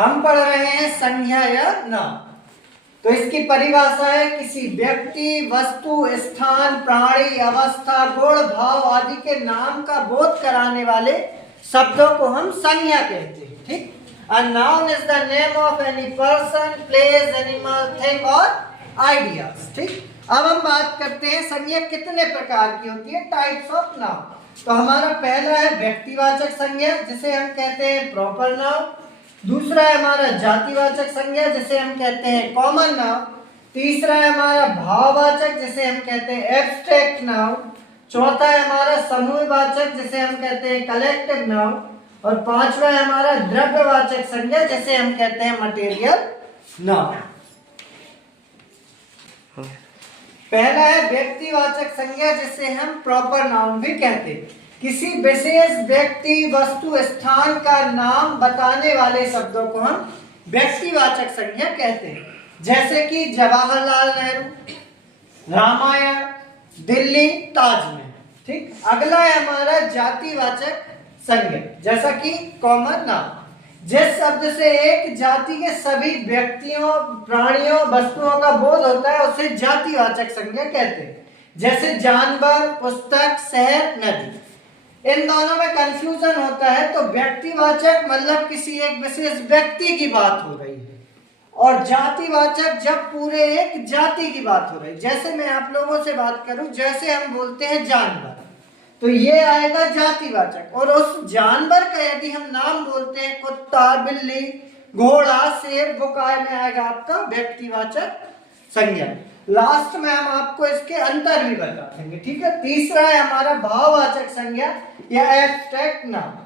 हम पढ़ रहे हैं संज्ञा या नाम। तो इसकी परिभाषा है किसी व्यक्ति, वस्तु, स्थान, प्राणी, अवस्था, गुण, भाव आदि के नाम का बोध कराने वाले शब्दों को हम संज्ञा कहते हैं। ठीक। A noun is the name of any person, place, animal, thing or ideas। ठीक। अब हम बात करते हैं संज्ञा कितने प्रकार की होती है, टाइप्स ऑफ नाउन। तो हमारा पहला है व्यक्तिवाचक संज्ञा जिसे हम कहते हैं प्रॉपर नाउन। दूसरा है हमारा जातिवाचक संज्ञा जिसे हम कहते हैं कॉमन नाउन। तीसरा है हमारा भाववाचक जिसे हम कहते हैं एब्स्ट्रैक्ट नाउन। चौथा है हमारा समूहवाचक जिसे हम कहते हैं कलेक्टिव नाउन। और पांचवा है हमारा द्रव्यवाचक संज्ञा जिसे हम कहते हैं मटेरियल नाउन। पहला है व्यक्तिवाचक संज्ञा जिसे हम प्रॉपर नाउन भी कहते हैं। किसी विशेष व्यक्ति, वस्तु, स्थान का नाम बताने वाले शब्दों को हम व्यक्तिवाचक संज्ञा कहते हैं। जैसे कि जवाहरलाल नेहरू, रामायण, दिल्ली, ताजमहल। ठीक। अगला है हमारा जातिवाचक संज्ञा जैसा कि कॉमन नाउन। जिस शब्द से एक जाति के सभी व्यक्तियों, प्राणियों, वस्तुओं का बोध होता है उसे जातिवाचक संज्ञा कहते हैं। जैसे जानवर, पुस्तक, शहर, नदी। इन दोनों में कंफ्यूजन होता है। तो व्यक्तिवाचक मतलब किसी एक विशेष व्यक्ति की बात हो रही है और जातिवाचक जब पूरे एक जाति की बात हो रही है। जैसे मैं आप लोगों से बात करूं, जैसे हम बोलते हैं जानवर, तो ये आएगा जातिवाचक। और उस जानवर का यदि हम नाम बोलते हैं कुत्ता, बिल्ली, घोड़ा, शेर, वो काय में आएगा आपका व्यक्तिवाचक संज्ञा। लास्ट में हम आपको इसके अंतर भी बता देंगे। ठीक है। तीसरा है हमारा भाववाचक संज्ञा या एब्स्ट्रैक्ट नाम।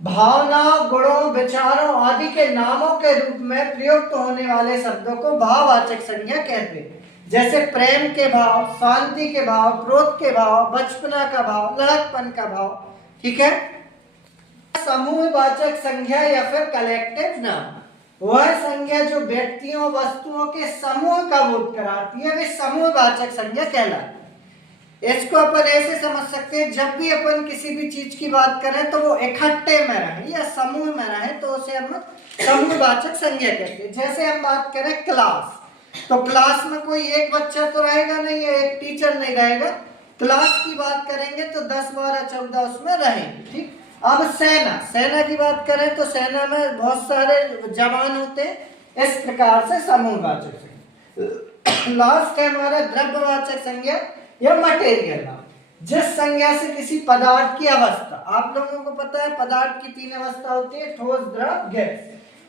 भावनाओं, गुणों, विचारों आदि के नामों के रूप में प्रयुक्त होने वाले शब्दों को भाववाचक संज्ञा कहते हैं। जैसे प्रेम के भाव, शांति के भाव, क्रोध के भाव, बचपना का भाव, लड़कपन का भाव। ठीक है। समूहवाचक संज्ञा या फिर कलेक्टिव नाम वह संज्ञा जो व्यक्तियों, वस्तुओं के समूह का बोध कराती है, वे समूहवाचक संज्ञा कहलाती है। इसको अपन ऐसे समझ सकते हैं, जब भी अपन किसी भी चीज की बात करें तो वो इकट्ठे में रहे या समूह में रहे तो उसे हम समूहवाचक संज्ञा कहते हैं। जैसे हम बात करें क्लास, तो क्लास में कोई एक बच्चा तो रहेगा नहीं या एक टीचर नहीं रहेगा। क्लास की बात करेंगे तो 10, 12, 14 उसमें रहेंगे। ठीक। अब सेना, सेना की बात करें तो सेना में बहुत सारे जवान होते हैं। इस प्रकार से समूहवाचक संज्ञा। लास्ट है हमारा द्रव्यवाचक संज्ञा या मटेरियल नाम। जिस संज्ञा से किसी पदार्थ की अवस्था, आप लोगों को पता है पदार्थ की 3 अवस्था होती है, ठोस, द्रव, गैस,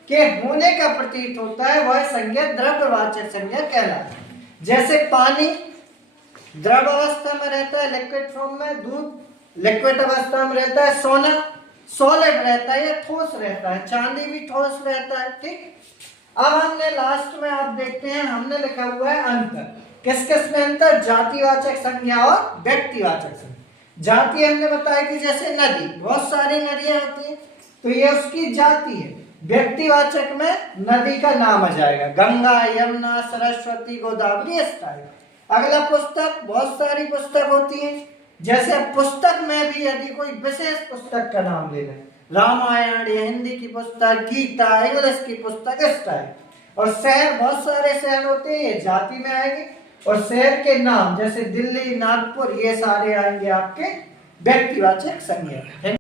के होने का प्रतीत होता है, वह संज्ञा द्रव्यवाचक संज्ञा कहलाती है। जैसे पानी द्रव अवस्था में रहता है, लिक्विड फॉर्म में। दूध लिक्विड अवस्था में रहता है। सोना सॉलिड रहता है या ठोस रहता है। चांदी भी ठोस रहता है। ठीक। अब हमने लास्ट में आप देखते हैं हमने लिखा हुआ है अंतर। किस किस में अंतर? जातिवाचक संज्ञा और व्यक्तिवाचक संज्ञा। जाति हमने बताया कि जैसे नदी, बहुत सारी नदियां होती है तो ये उसकी जाति है। व्यक्तिवाचक में नदी का नाम आ जाएगा, गंगा, यमुना, सरस्वती, गोदावरी, इस टाइप। अगला पुस्तक, बहुत सारी पुस्तक होती है। जैसे पुस्तक में भी यदि कोई विशेष पुस्तक का नाम लेना है, रामायण या हिंदी की पुस्तक, गीता, इंग्लिश की पुस्तक, इस टाइप। और शहर, बहुत सारे शहर होते हैं, ये जाति में आएंगे। और शहर के नाम जैसे दिल्ली, नागपुर, ये सारे आएंगे आपके व्यक्तिवाचक संज्ञा।